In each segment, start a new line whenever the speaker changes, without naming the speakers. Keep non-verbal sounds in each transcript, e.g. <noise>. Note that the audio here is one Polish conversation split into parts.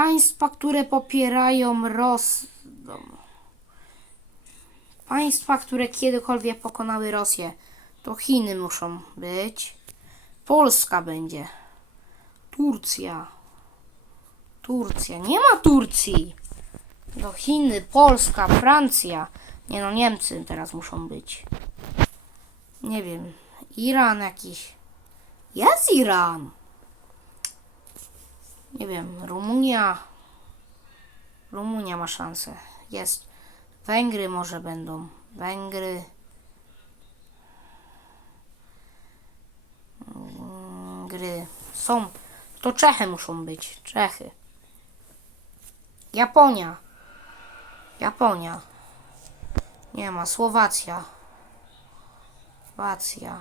Państwa, które popierają Ros... Państwa, które kiedykolwiek pokonały Rosję, to Chiny muszą być. Polska będzie. Turcja. Turcja. Nie ma Turcji. No Chiny, Polska, Francja. Nie no, Niemcy teraz muszą być. Nie wiem. Iran jakiś. Jest Iran. Nie wiem, Rumunia. Rumunia ma szansę. Jest. Węgry może będą. Węgry. Węgry. Są. To Czechy muszą być. Czechy. Japonia. Japonia. Nie ma. Słowacja. Słowacja.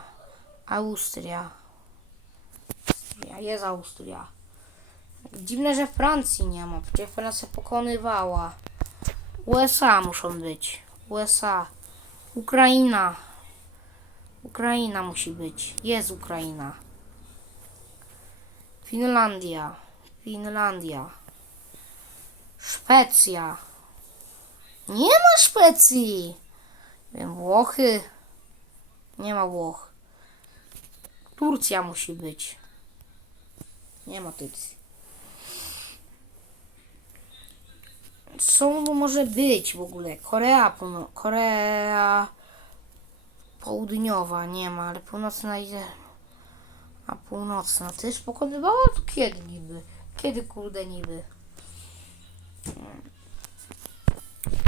Austria. Austria. Jest Austria. Dziwne, że Francji nie ma. Przecież Francja pokonywała. USA muszą być. USA. Ukraina. Ukraina musi być. Jest Ukraina. Finlandia. Finlandia. Szwecja. Nie ma Szwecji. Wiem, Włochy. Nie ma Włoch. Turcja musi być. Nie ma Turcji. Co może być w ogóle? Korea, Korea Południowa nie ma, ale północna idzie. A północna też pokonywała? To kiedy niby? Kiedy kurde niby?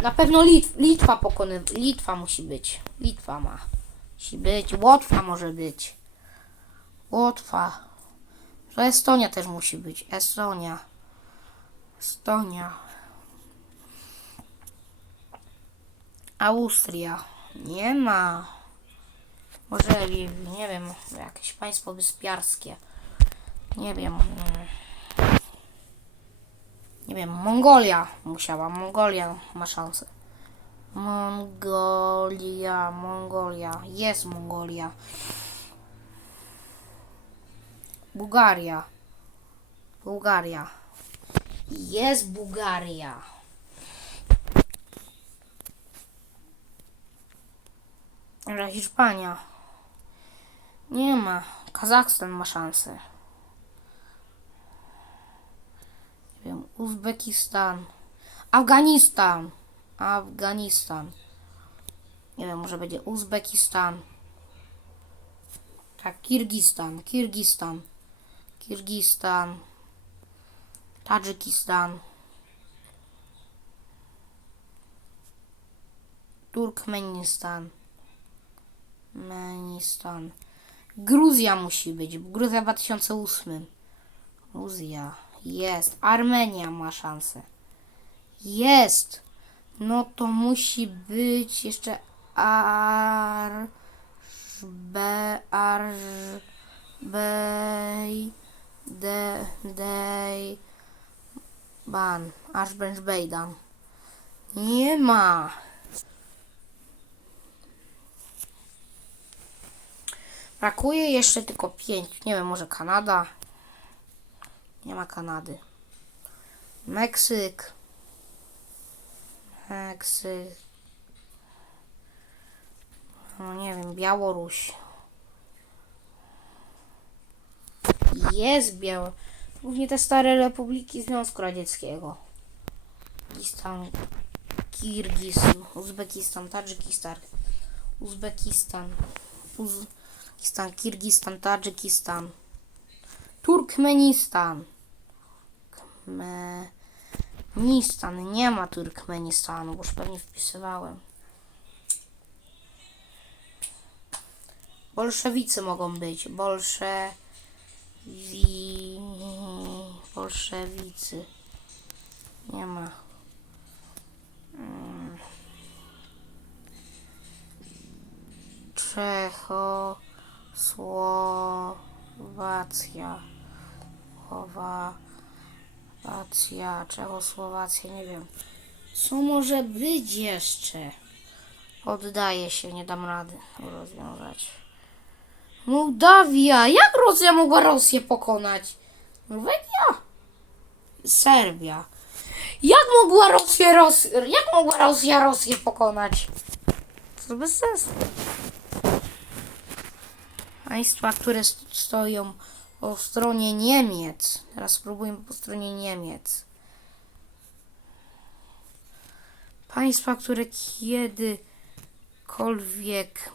Na pewno Litw, Litwa pokony, Litwa musi być. Litwa ma. Musi być. Łotwa może być. Łotwa. To Estonia też musi być. Estonia. Estonia. Austria. Nie ma. Może, nie wiem, jakieś państwo wyspiarskie. Nie wiem. mm. Nie wiem, Mongolia musiała. Mongolia ma szansę. Mongolia, Mongolia. Jest Mongolia. Bułgaria. Bułgaria. Jest Bułgaria. Ale Hiszpania. Nie ma. Kazachstan ma szansę. Nie wiem, Uzbekistan. Afganistan. Afganistan. Nie wiem, może będzie Uzbekistan. Tak, Kirgistan. Kirgistan. Kirgistan. Tadżykistan. Turkmenistan. Turkmenistan. Gruzja musi być. Gruzja w 2008. Gruzja. Jest. Armenia ma szansę. Jest. No to musi być jeszcze Ar... B... Ar... Bej... De... Dej... Ban. Azerbajdzjan. Nie ma. Brakuje jeszcze tylko pięć. Nie wiem, może Kanada? Nie ma Kanady. Meksyk. Meksyk. No nie wiem, Białoruś. Jest Białoruś. Głównie te stare republiki Związku Radzieckiego. Kirgistan, Kirgiz, Uzbekistan, Tadżykistan, Uzbekistan, Uzbekistan, Kirgistan, Tadżykistan, Turkmenistan. Turkmenistan, nie ma Turkmenistanu, bo już pewnie wpisywałem. Bolszewicy mogą być. Bolsze... Wi... Bolszewicy. Nie ma. Mm. Czechosłowacja. Chorwacja, Czechosłowacja, nie wiem. Co może być jeszcze? Oddaję się, nie dam rady rozwiązać. Mołdawia! Jak Rosja mogła Rosję pokonać? Norwegia? Serbia. Jak mogła Rosja, Ros... Jak mogła Rosja Rosję pokonać? To bez sensu. Państwa, które st- stoją po stronie Niemiec. Teraz spróbujmy po stronie Niemiec. Państwa, które kiedykolwiek.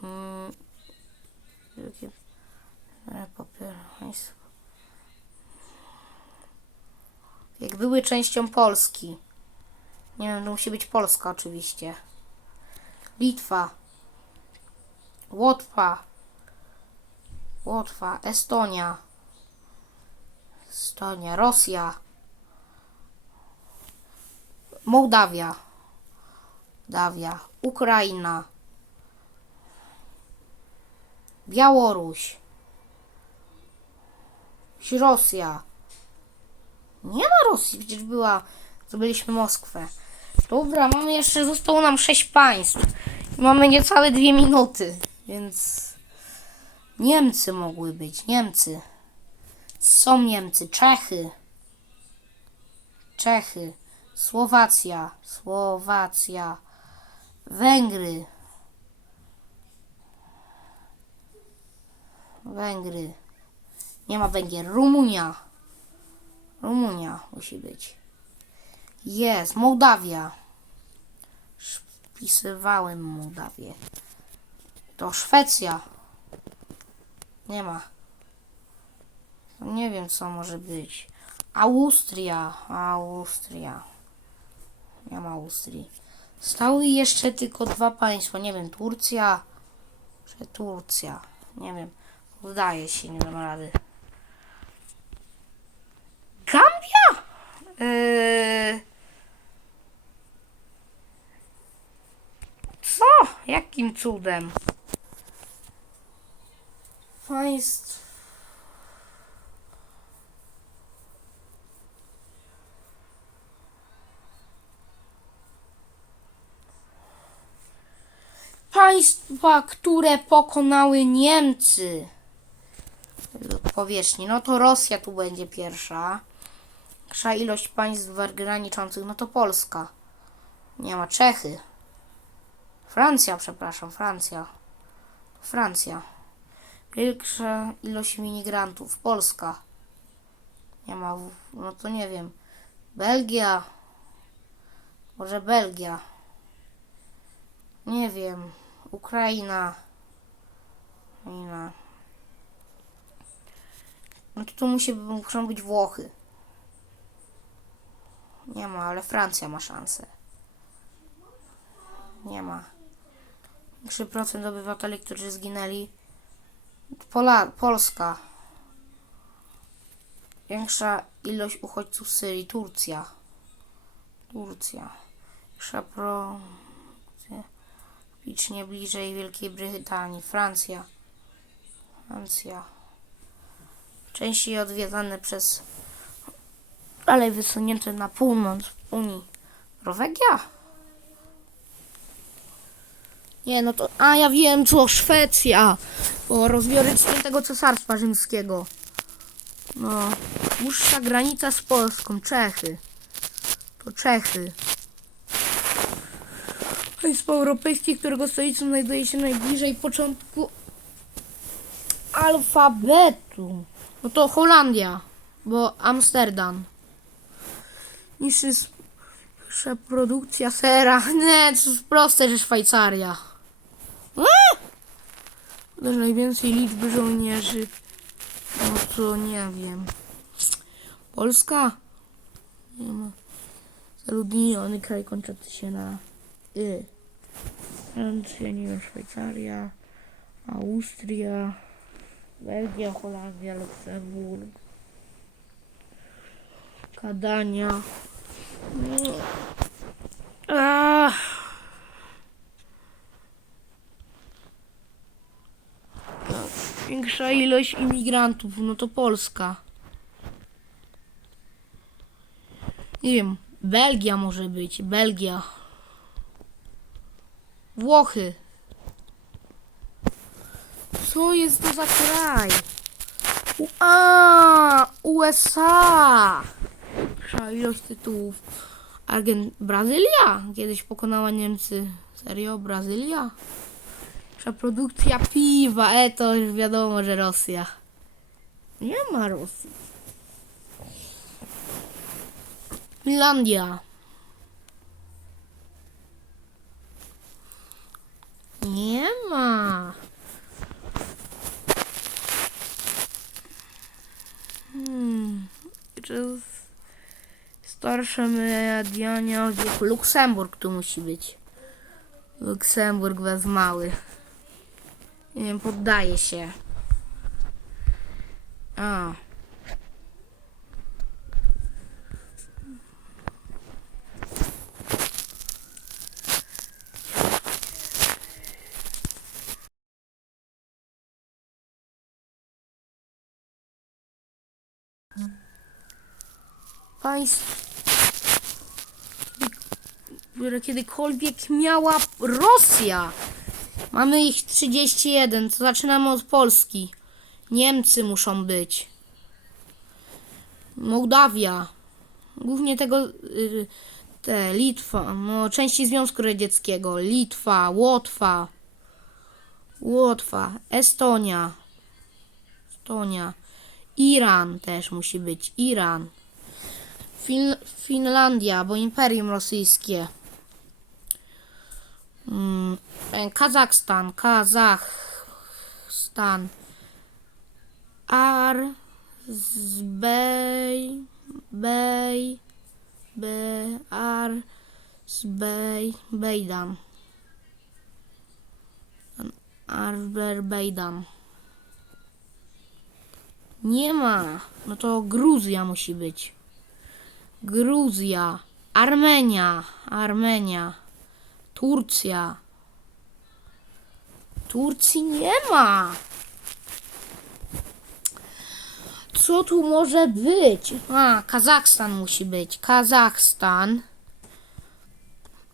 Jak były częścią Polski. Nie wiem, to musi być Polska oczywiście. Litwa. Łotwa. Łotwa. Estonia. Estonia. Rosja. Mołdawia. Dawia. Ukraina. Białoruś. Rosja. Nie ma Rosji, przecież była. Zdobyliśmy Moskwę. Dobra, mamy jeszcze, zostało nam sześć państw. Mamy niecałe dwie minuty, więc Niemcy mogły być, Niemcy. Są Niemcy, Czechy. Czechy, Słowacja, Słowacja, Węgry. Węgry. Nie ma Węgier. Rumunia. Rumunia musi być. Jest. Mołdawia. Wpisywałem Mołdawię. To Szwecja. Nie ma. Nie wiem, co może być. Austria. Austria. Nie ma Austrii. Stały jeszcze tylko dwa państwa. Nie wiem, Turcja. Czy Turcja. Nie wiem. Udaje się, nie dam rady. Gambia? Yy... Co? Jakim cudem? Państw... Państwa, które pokonały Niemcy powierzchni. No to Rosja tu będzie pierwsza. Większa ilość państw graniczących, no to Polska. Nie ma Czechy. Francja, przepraszam, Francja. Francja. Większa ilość imigrantów. Polska. Nie ma, no to nie wiem. Belgia. Może Belgia. Nie wiem. Ukraina. Ukraina. No to tu musi, muszą być Włochy. Nie ma, ale Francja ma szansę. Nie ma. 3% obywateli, którzy zginęli. Pola, Polska. Większa ilość uchodźców z Syrii. Turcja. Turcja. Większa pro... Licznie bliżej Wielkiej Brytanii. Francja. Francja częściej odwiedzane przez dalej wysunięte na północ Unii. Norwegia? Nie, no to. A ja wiem, co Szwecja! Bo rozbiory świętego cesarstwa rzymskiego. No. Dłuższa granica z Polską. Czechy. To Czechy. Państwo europejskie, którego stolicą znajduje się najbliżej początku alfabetu. No to Holandia, bo Amsterdam. Niższa produkcja sera. <laughs> Nie, to jest proste, że Szwajcaria. Też najwięcej liczby żołnierzy. No to nie wiem. Polska? Nie ma. Zaludniony kraj kończący się na y. Francja, nie wiem, Szwajcaria, Austria. Belgia, Holandia, Luksemburg, Kadania. Ach. No, Większa ilość imigrantów, no to Polska. Nie wiem, Belgia może być, Belgia. Włochy. Co jest to za kraj? A, USA! największa ilość tytułów. Argent... Brazylia kiedyś pokonała Niemcy. Serio? Brazylia? Nasza produkcja piwa, e to już wiadomo, że Rosja. Nie ma Rosji. Finlandia. Nie ma. Hmm. Starsze mediania wieku. Luksemburg tu musi być. Luksemburg bez mały. Nie wiem, poddaje się. A. Państwo, kiedykolwiek miała Rosja. Mamy ich 31, to zaczynamy od Polski. Niemcy muszą być. Mołdawia. Głównie tego. y, Te, Litwa. No, części Związku Radzieckiego. Litwa, Łotwa. Łotwa. Estonia. Estonia. Iran też musi być. Iran. Fin Finlandia, bo Imperium Rosyjskie. Mm, Kazachstan, Kazachstan. Ar, Zbej, Bej, Be, Ar, Zbej, Bejdan. Arbeidan. Nie ma. No to Gruzja musi być. Gruzja, Armenia, Armenia, Turcja. Turcji nie ma. Co tu może być? A, Kazachstan musi być. Kazachstan.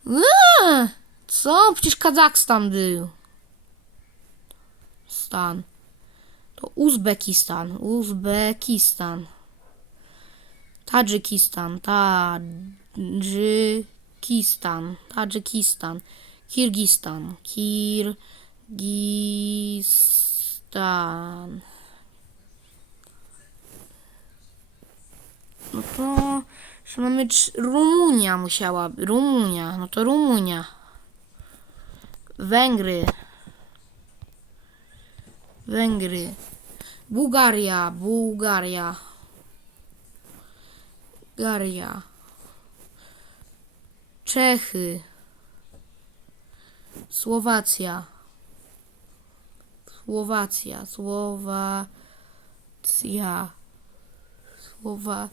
Eee, co? Przecież Kazachstan był. Stan. To Uzbekistan. Uzbekistan. Tadżykistan, Tadżykistan, Tadżykistan, Kirgistan, Kirgistan. No to że mamy Rumunia musiała, Rumunia, no to Rumunia. Węgry. Węgry. Bułgaria, Bułgaria. Bułgaria. Czechy. Słowacja. Słowacja. Słowacja. Słowacja.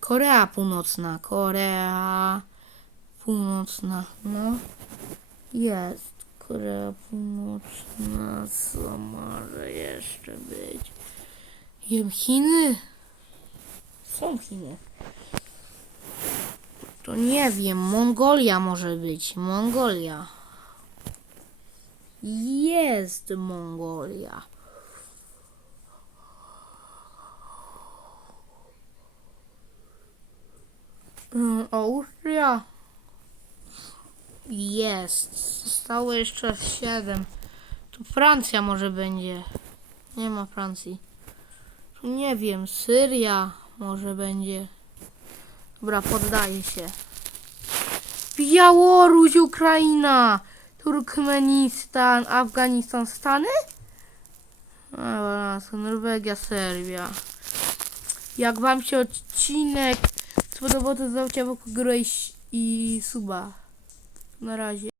Korea Północna. Korea Północna. No. Jest. Korea Północna. Co może jeszcze być? Jem Chiny? Są Chiny. To nie wiem. Mongolia może być. Mongolia. Jest Mongolia. Mm, Austria. Jest. Zostało jeszcze siedem. Tu Francja może będzie. Nie ma Francji. Tu nie wiem. Syria może będzie. Dobra, poddaję się. Białoruś, Ukraina, Turkmenistan, Afganistan, Stany? Dobra, Norwegia, Serbia. Jak wam się odcinek spodobał, to zostawcie w górę i suba. Na razie.